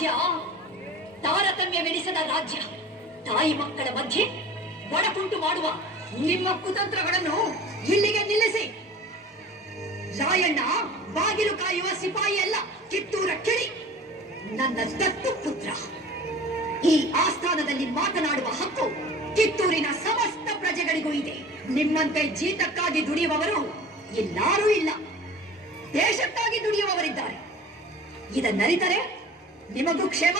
ರಾಜ್ಯ ತಾರತಮ್ಯವೆನಿಸದ ರಾಜ್ಯ. ತಾಯಿ ಮಕ್ಕಳ ಮಧ್ಯೆ ಒಡಕುಂಟು ಮಾಡುವ ನಿಮ್ಮ ಕುತಂತ್ರಗಳನ್ನು ಇಲ್ಲಿಗೆ ನಿಲ್ಲಿಸಿ. ರಾಯಣ್ಣ ಬಾಗಿಲು ಕಾಯುವ ಸಿಪಾಯಿ ಅಲ್ಲ, ಕಿತ್ತೂರ ಕಿಡಿ, ನನ್ನ ದತ್ತು ಪುತ್ರ. ಈ ಆಸ್ಥಾನದಲ್ಲಿ ಮಾತನಾಡುವ ಹಕ್ಕು ಕಿತ್ತೂರಿನ ಸಮಸ್ತ ಪ್ರಜೆಗಳಿಗೂ ಇದೆ. ನಿಮ್ಮಂತೆ ಜೀತಕ್ಕಾಗಿ ದುಡಿಯುವವರು ಎಲ್ಲರೂ ಇಲ್ಲ, ದೇಶಕ್ಕಾಗಿ ದುಡಿಯುವವರಿದ್ದಾರೆ. ಇದನ್ನರಿತರೆ ನಿಮಗೂ ಕ್ಷೇಮ,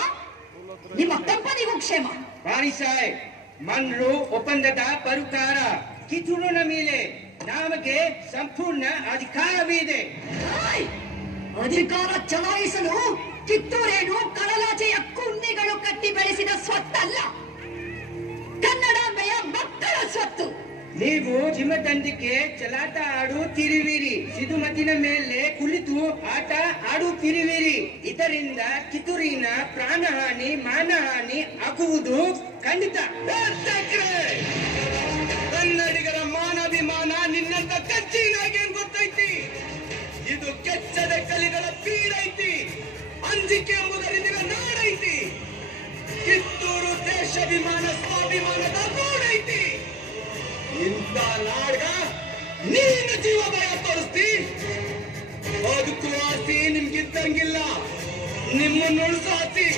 ನಿಮ್ಮ ಕಂಪನಿಗೂ ಕ್ಷೇಮ. ಪಾರಿಸಾಯ್ ಮನ್ರು ಒಪ್ಪಂದದ ಪರುಕಾರ ಕಿತ್ತೂರಿನ ಮೇಲೆ ನಮಗೆ ಸಂಪೂರ್ಣ ಅಧಿಕಾರವಿದೆ. ಅಧಿಕಾರ ಚಲಾಯಿಸಲು ಕಿತ್ತೂರೇನು ಕಡಲಾಚೆಯ ಕುನ್ನಿಗಳು ಕಟ್ಟಿ ಬೆಳೆಸಿದ ಸ್ವತ್ತಲ್ಲ, ಕನ್ನಡಾಂಬೆಯ ಮಕ್ಕಳ ಸ್ವತ್ತು. ನೀವು ನಿಮ್ಮದೊಂದಿಗೆ ಚಲಾಟ ಆಡುತ್ತಿರುವಿರಿ, ಸಿಧುಮತಿನ ಮೇಲೆ ಕುಳಿತು ಆಟ ಆಡುತ್ತಿರುವಿರಿ. ಇದರಿಂದ ಕಿತ್ತೂರಿನ ಪ್ರಾಣಹಾನಿ ಮಾನಹಾನಿ ಆಗುವುದು ಖಂಡಿತ. ಕನ್ನಡಿಗರ ಮಾನಾಭಿಮಾನ ನಿನ್ನಂತ ಕಚ್ಚಿನಾಗೆ ಗೊತ್ತೈತಿ. ಇದು ಕೆಚ್ಚದ ಕಲಿಗಳ ಬೀಡೈತಿ, ಅಂಜಿಕೆ ಎಂಬುದರಿಂದ ನಾಡೈತಿ. ಕಿತ್ತೂರು ದೇಶಾಭಿಮಾನ ಸ್ವಾಭಿಮಾನದ ಗೂಡೈತಿ. ಇಂಥ ನಾಡ್ಗ ನೀನು ಜೀವ ಭಯ ತೋರಿಸ್ತಿ, ಅದಕ್ಕೂ ಆಸ್ತಿ ನಿಮ್ಗಿದ್ದಂಗಿಲ್ಲ, ನಿಮ್ಮನ್ನು ಉಳಿಸೋ ಆಸ್ತಿ.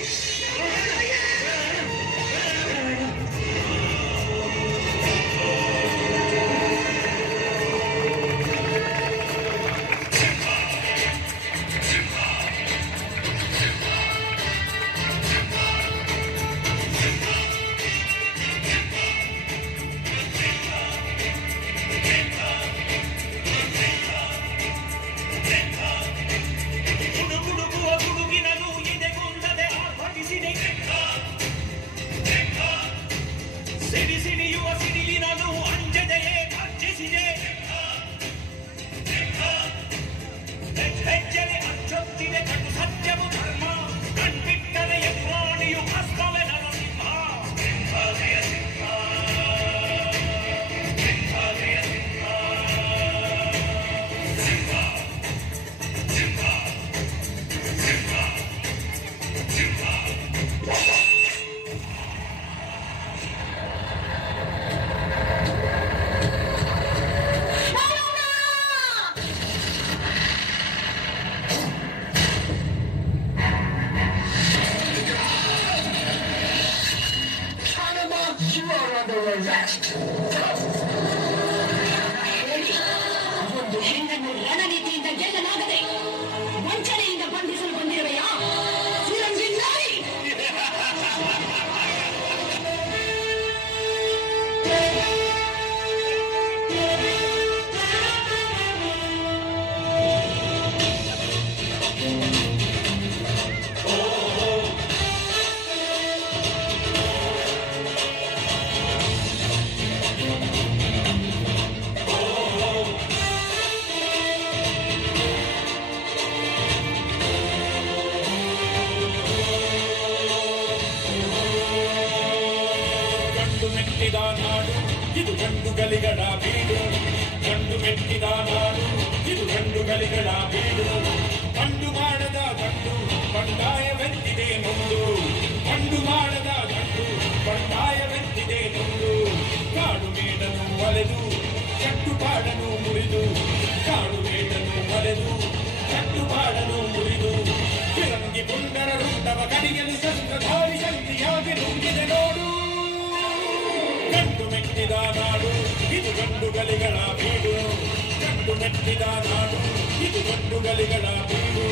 ಒಂದು ಹೆಣ್ಣನ್ನು ರಣನೀತಿಯಿಂದ ಗೆಲ್ಲಲಾಗದೆ ವಂಚನೆಯಿಂದ ಬಂಧಿಸಲು ಬಂದಿರುವೆಯಾ ಚಿರಂಜಿ ನಾಯಿ? ನಾಡು ಇದು ಗಂಡುಗಲಿಗಳ ಬೀಡು, ಗಂಡು ಮೆಟ್ಟಿದ ನಾಡು ಇದು ಗಂಡುಗಲಿಗಳ ಬೀಡು. ಗಂಡು ಮಾಡದ ಗಂಡು ಬಂಡಾಯವೆತ್ತಿದೆ ನೊಂದು, ಗಂಡು ಮಾಡದ ಗಂಡು ಬಂಡಾಯವೆತ್ತಿದೆ ನೊಂದು. ಕಾಡು ಮೇಡನು ಒಲೆದು ಕಟ್ಟುಪಾಡನು ಮುರಿದು, ಕಾಡು ಮೇಡನು ಒಲೆದು ಕಟ್ಟುಪಾಡನು ಮುರಿದು. ಫಿರಂಗಿ ಪುಂಡರ ರುಂಡವ ಕಡಿಯಲು ಸಂಘಧಾರಿ ಶಕ್ತಿಯಾಗಿ ನುಂಗಿದೆ ನೋಡು. ಗಂಡು ಮೆಟ್ಟಿದ ನಾಡು ಇದು ಗಂಡುಗಲಿಗಳ ಬೀಡು, ಗಂಡು ಮೆಟ್ಟಿದ ನಾಡು ಇದು ಗಂಡುಗಲಿಗಳ ಬೀಡು.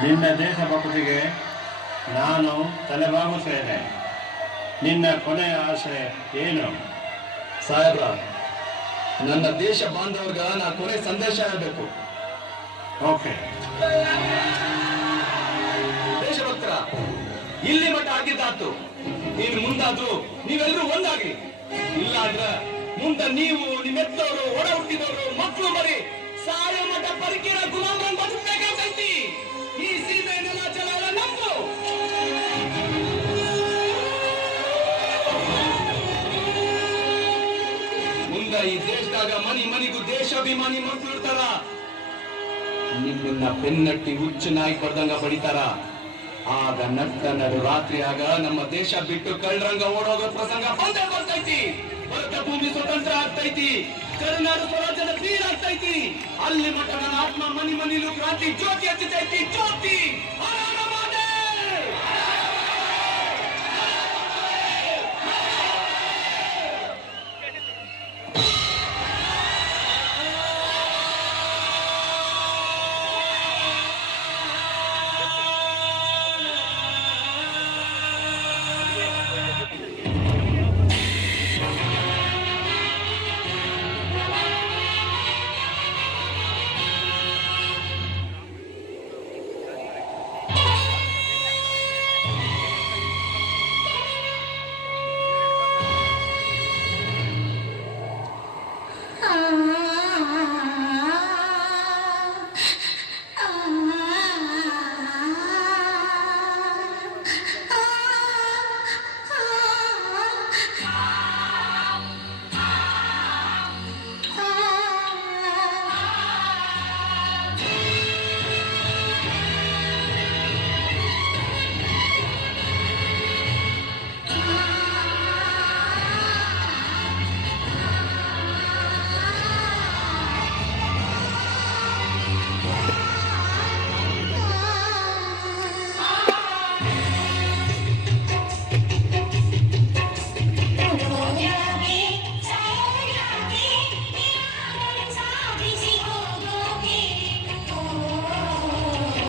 ನಿನ್ನ ದೇಶಭಕ್ತಿಗೆ ನಾನು ತಲೆಬಾಗುತ್ತೇನೆ. ನಿನ್ನ ಕೊನೆಯ ಆಸೆ ಏನು? ಸಾಹೇಬ್ರ, ನನ್ನ ದೇಶ ಬಾಂಧವರ್ಗ ನಾ ಕೊನೆ ಸಂದೇಶ ಹೇಳ್ಬೇಕು. ಓಕೆ. ದೇಶಭಕ್ತರ, ಇಲ್ಲಿ ಮಟ್ಟ ಆಗಿದ್ದಾತು. ನೀನು ಮುಂದಾದ್ರು ನೀವೆಲ್ಲರೂ ಒಂದಾಗ್ರಿ. ಇಲ್ಲಾಂದ್ರ ಮುಂದ ನೀವು, ನಿಮ್ಮೆತ್ತವರು, ಒಡ ಹುಟ್ಟಿದವರು, ಮಕ್ಕಳು ಮರಿ ಸಾಯ ಮಠ ಪರಿಕಿರ ಗುಲಾಮರನ್ನು ಬದುಕಬೇಕಾಗ್ತೈತಿ. ಈ ಸೀಮೆ ನೆಲ ಜಲ ಎಲ್ಲ ನಮ್ದು. ಮುಂದ ಈ ದೇಶದಾಗ ಮನಿ ಮನಿಗೂ ದೇಶಾಭಿಮಾನಿ ಮಕ್ಕಳು ಇರ್ತಾರ. ನಿಮ್ಮನ್ನ ಬೆನ್ನಟ್ಟಿ ಹುಚ್ಚು ನಾಯಿ ಬಡ್ದಂಗ ಬಡಿತಾರ. ಆಗ ನಟ್ಟ ನಡು ರಾತ್ರಿಯಾಗ ನಮ್ಮ ದೇಶ ಬಿಟ್ಟು ಕಳ್ಳರಂಗ ಓಡೋಗೋ ಪ್ರಸಂಗ ಬಂದೇ ಬರ್ತೈತಿ. ಭರತ ಭೂಮಿ ಸ್ವತಂತ್ರ ಆಗ್ತೈತಿ. ಕರುನಾಡು ಸ್ವರಾಜ್ಯದ ಬೀಡಾಗ್ತೈತಿ. ಅಲ್ಲಿ ಮಟ್ಟ ನನ್ನ ಆತ್ಮ ಮನಿ ಮನಿಲೂ ಕ್ರಾಂತಿ ಜ್ಯೋತಿ ಹಚ್ಚತೈತಿ. ಜ್ಯೋತಿ